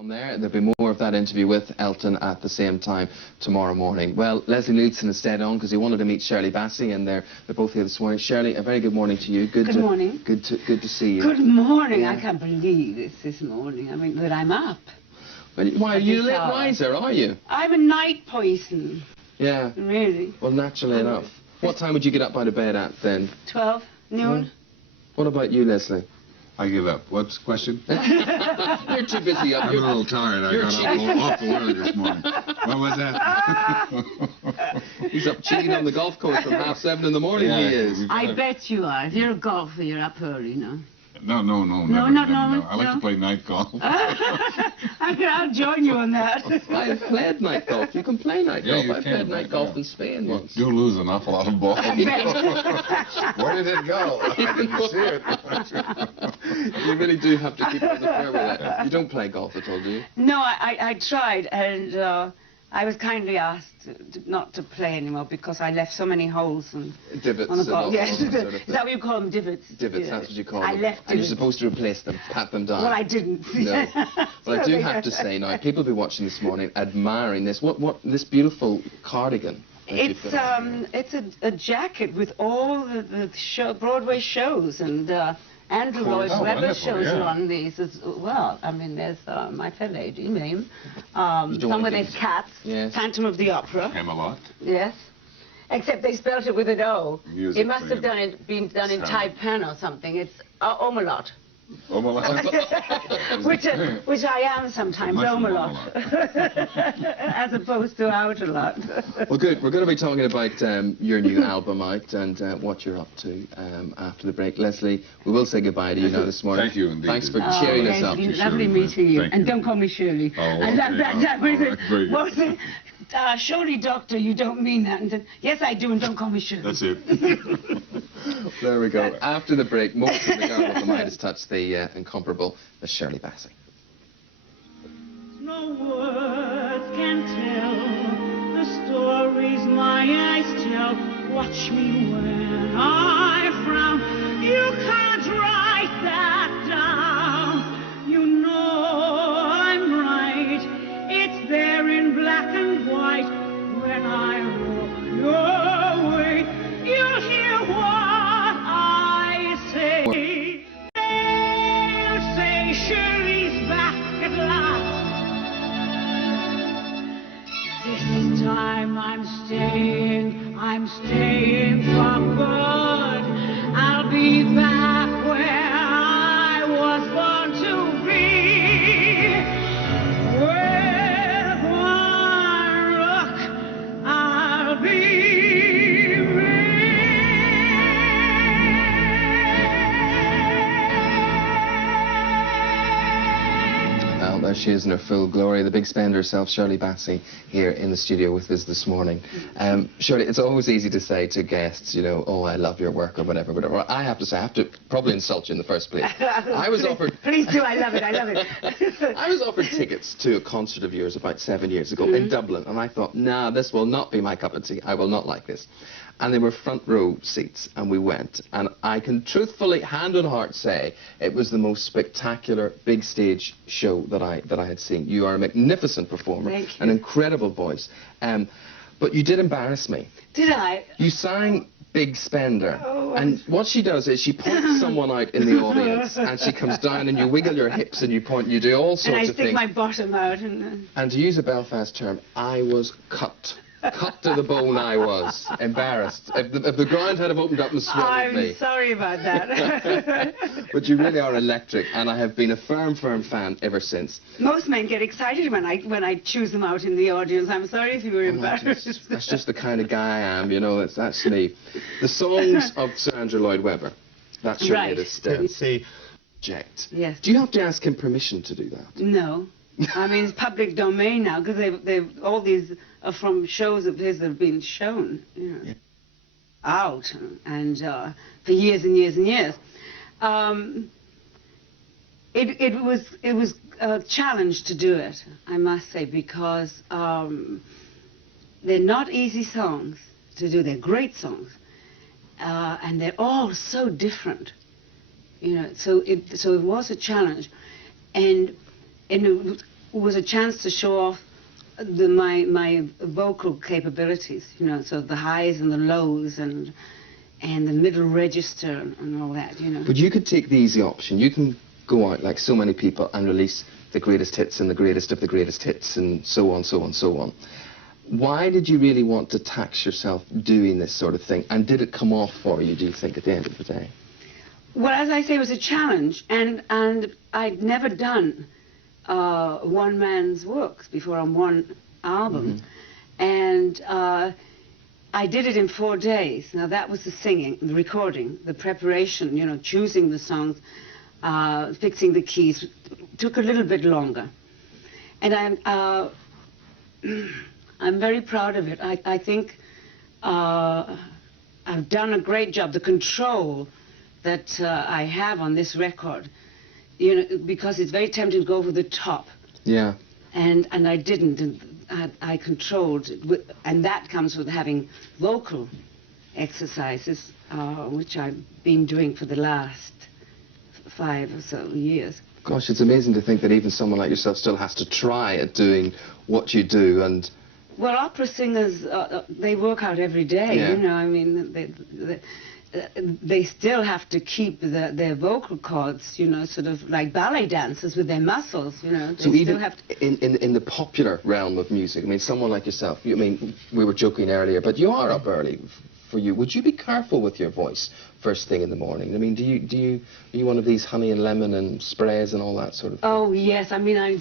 On there, there'll be more of that interview with Elton at the same time tomorrow morning. Well, Leslie Neilson is stayed on because he wanted to meet Shirley Bassey, and they're both here this morning. Shirley, a very good morning to you. Good morning. Good to see you. Good morning. Yeah. I can't believe it's this morning. I mean, that I'm up. Well, why are you a late riser, are you? I'm a night person. Yeah. Really? Well, naturally enough. What time would you get up out of bed at then? 12 noon. Yeah. What about you, Leslie? I give up. What's the question? You're too busy up. I'm a little tired. I got up awful early this morning. What was that? He's up cheating on the golf course from 7:30 in the morning, yeah, he is. I bet you are. If you're a golfer, you're up early, no? No. No. I like to play night golf. I'll join you on that. I have played night golf. You can play night golf. I played night golf in Spain once. You do lose an awful lot of balls. Where did it go? I didn't see it. You really do have to keep it in the fairway. You don't play golf at all, do you? No, I tried, and I was kindly asked not to play anymore because I left so many holes and divots. On the ball. Yes, sort of is that what you call them, divots? Divots, yeah. That's what you call them. I left divots. And you're supposed to replace them, pat them down. Well, I didn't. No. Well, I do have to say now, people will be watching this morning admiring this. What this beautiful cardigan. It's a jacket with all the Broadway shows, and Andrew Lloyd Webber shows are on these as well. I mean, there's My Fair Lady, name. Somewhere there's Cats, yes. Phantom of the Opera. Camelot. Yes. Except they spelled it with an O. Music it must have been done in Taipan or something. It's Omelot. which I am sometimes, Omelot. As opposed to out a lot. Well, good. We're going to be talking about your new album out and what you're up to after the break. Leslie, we will say goodbye to you now this morning. Thank you indeed. Thanks for cheering us up. Lovely meeting you. And don't call me Shirley. Oh, I love that. What was it? Surely, doctor, you don't mean that. And then, yes, I do, and don't call me Shirley. That's it. There we go. After the break, more from the girl with the Midas touch, the incomparable Shirley Bassey. No words can tell the stories my eyes tell. Watch me when I frown. You can't write that down. You know I'm right. It's there in black and white. When I look your way, you'll hear what I say. They'll say Shirley's back at last. This time I'm staying for good. I'll be back where I was born to be. Wherever I look, I'll be. There she is in her full glory, the big spender herself, Shirley Bassey, here in the studio with us this morning. Shirley, it's always easy to say to guests, you know, oh, I love your work or whatever, but I have to say, I have to probably insult you in the first place. I was offered... Please do, I love it. I was offered tickets to a concert of yours about 7 years ago in Dublin, and I thought, nah, this will not be my cup of tea. I will not like this. And they were front row seats, and we went. And I can truthfully, hand on heart, say it was the most spectacular big stage show that I had seen. You are a magnificent performer, an incredible voice. But you did embarrass me. Did I? You sang Big Spender, and what she does is she points someone out in the audience, and she comes down, and you wiggle your hips, and you point, you do all sorts of things. And I stick my bottom out. And to use a Belfast term, I was cut. Cut to the bone I was. Embarrassed. If the ground had have opened up and swallowed me. I'm sorry about that. But you really are electric, and I have been a firm fan ever since. Most men get excited when I choose them out in the audience. I'm sorry if you were embarrassed. That's just the kind of guy I am, you know, that's me. The songs of Sir Andrew Lloyd Webber, that's your latest project. Yes. Do you have to ask him permission to do that? No. I mean, it's public domain now, because they've all these are from shows of his that have been shown, you know, out, and for years and years and years. It was a challenge to do it, I must say, because they're not easy songs to do. They're great songs, and they're all so different, you know. So it was a challenge, and was a chance to show off my vocal capabilities, you know, so the highs and the lows and the middle register and all that, you know. But you could take the easy option. You can go out like so many people and release the greatest hits and the greatest of the greatest hits and so on, so on, so on. Why did you really want to tax yourself doing this sort of thing? And did it come off for you, do you think, at the end of the day? Well, as I say, it was a challenge, and I'd never done one man's works before on one album. And I did it in 4 days. Now, that was the singing, the recording, the preparation, you know, choosing the songs, fixing the keys. Took a little bit longer. And I'm very proud of it. I think I've done a great job. The control that I have on this record, you know, because it's very tempting to go over the top. Yeah. And I didn't. And I controlled it. And that comes with having vocal exercises, which I've been doing for the last 5 or so years. Gosh, it's amazing to think that even someone like yourself still has to try at doing what you do. And well, opera singers, they work out every day, yeah. You know, I mean, they still have to keep their vocal cords, you know, sort of like ballet dancers with their muscles, you know. They so still even have to... in the popular realm of music, I mean, someone like yourself, I mean, we were joking earlier, but you are up early for you. Would you be careful with your voice first thing in the morning? I mean, are you one of these honey and lemon and sprays and all that sort of thing? Oh, yes. I mean, I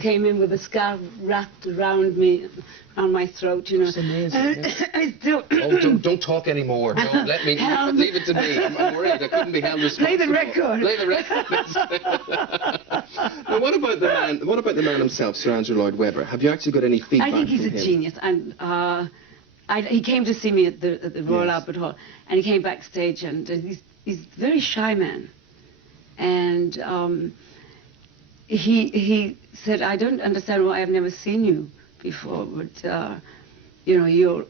came in with a scarf wrapped around me, around my throat, you know. That's amazing. I still... Oh, don't talk anymore. Don't let me... Leave it to me. I'm worried. I couldn't be held responsible. Play the record. Play the record. Now, what about the man himself, Sir Andrew Lloyd Webber? Have you actually got any feedback I think he's a from him? genius. And he came to see me at the Royal Albert Hall, and he came backstage, and he's a very shy man. And he said, I don't understand why I've never seen you before, but, you know, you're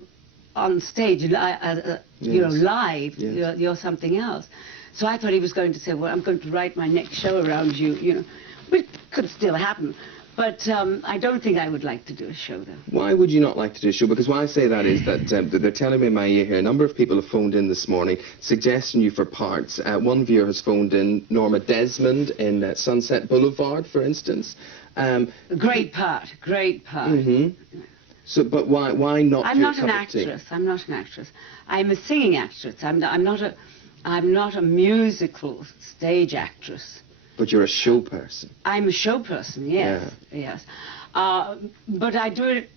on stage, you know, live, yes. you're something else. So I thought he was going to say, well, I'm going to write my next show around you, you know, which could still happen. But I don't think I would like to do a show, though. Why would you not like to do a show? Because why I say that is that they're telling me in my ear here, a number of people have phoned in this morning suggesting you for parts. One viewer has phoned in Norma Desmond in Sunset Boulevard, for instance. Great part, great part. So, but why not? I'm not an actress. I'm not an actress. I'm a singing actress. I'm not a musical stage actress. But you're a show person. I'm a show person, yes, yes. But I do it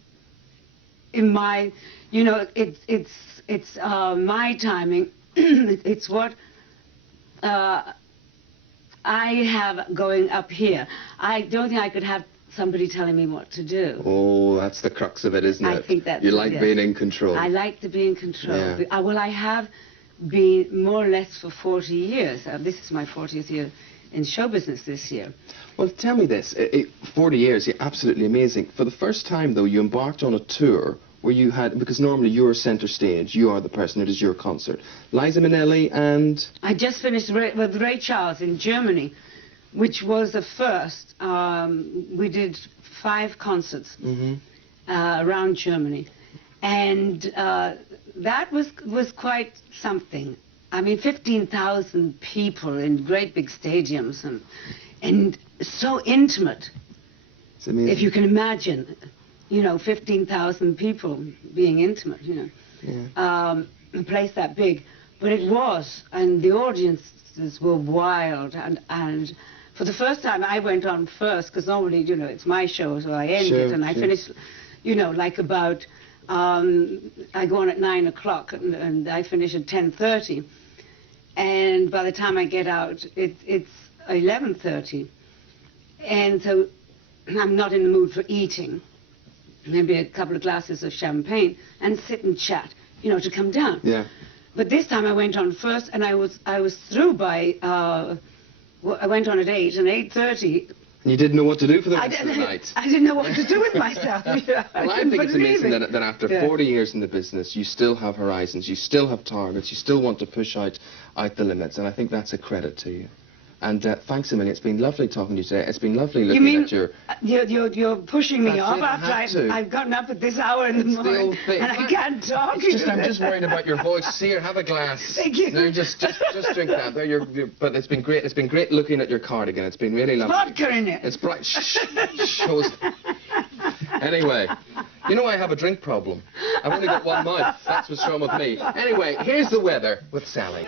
in my, you know, it's my timing. It's what I have going up here. I don't think I could have somebody telling me what to do. Oh, that's the crux of it, isn't it? I think that's you like being in control. I like to be in control. Yeah. Well, I have been more or less for 40 years. This is my 40th year in show business this year. Well, tell me this. 40 years, you're absolutely amazing. For the first time, though, you embarked on a tour where you had, because normally you're centre stage, you are the person, it is your concert. Liza Minnelli and... I just finished with Ray Charles in Germany, which was the first. We did 5 concerts around Germany. And that was quite something. I mean, 15,000 people in great big stadiums and so intimate. It's amazing. If you can imagine, you know, 15,000 people being intimate, you know. Yeah. A place that big. But it was, and the audiences were wild. And for the first time, I went on first, because normally, you know, it's my show, so I end it, and I finish, you know, like about... I go on at 9 o'clock and I finish at 10:30, and by the time I get out it's 11:30, and so I'm not in the mood for eating. Maybe a couple of glasses of champagne and sit and chat, you know, to come down. Yeah. But this time I went on first, and I was through by I went on at 8, and 8:30. You didn't know what to do for the rest of the night. I didn't know what to do with myself. Well, I think it's amazing that after 40 years in the business, you still have horizons, you still have targets, you still want to push out the limits, and I think that's a credit to you. And thanks a million. It's been lovely talking to you today. It's been lovely looking at your... You're pushing me off That's it, after I've gotten up at this hour in the morning and I can't talk. I'm just worried about your voice. Here, have a glass. Thank you. No, just drink that. There, but it's been great. It's been great looking at your cardigan. It's been really lovely. Vodka in it. It's bright. Shh. Anyway, you know I have a drink problem. I've only got one mouth. That's what's wrong with me. Anyway, here's the weather with Sally.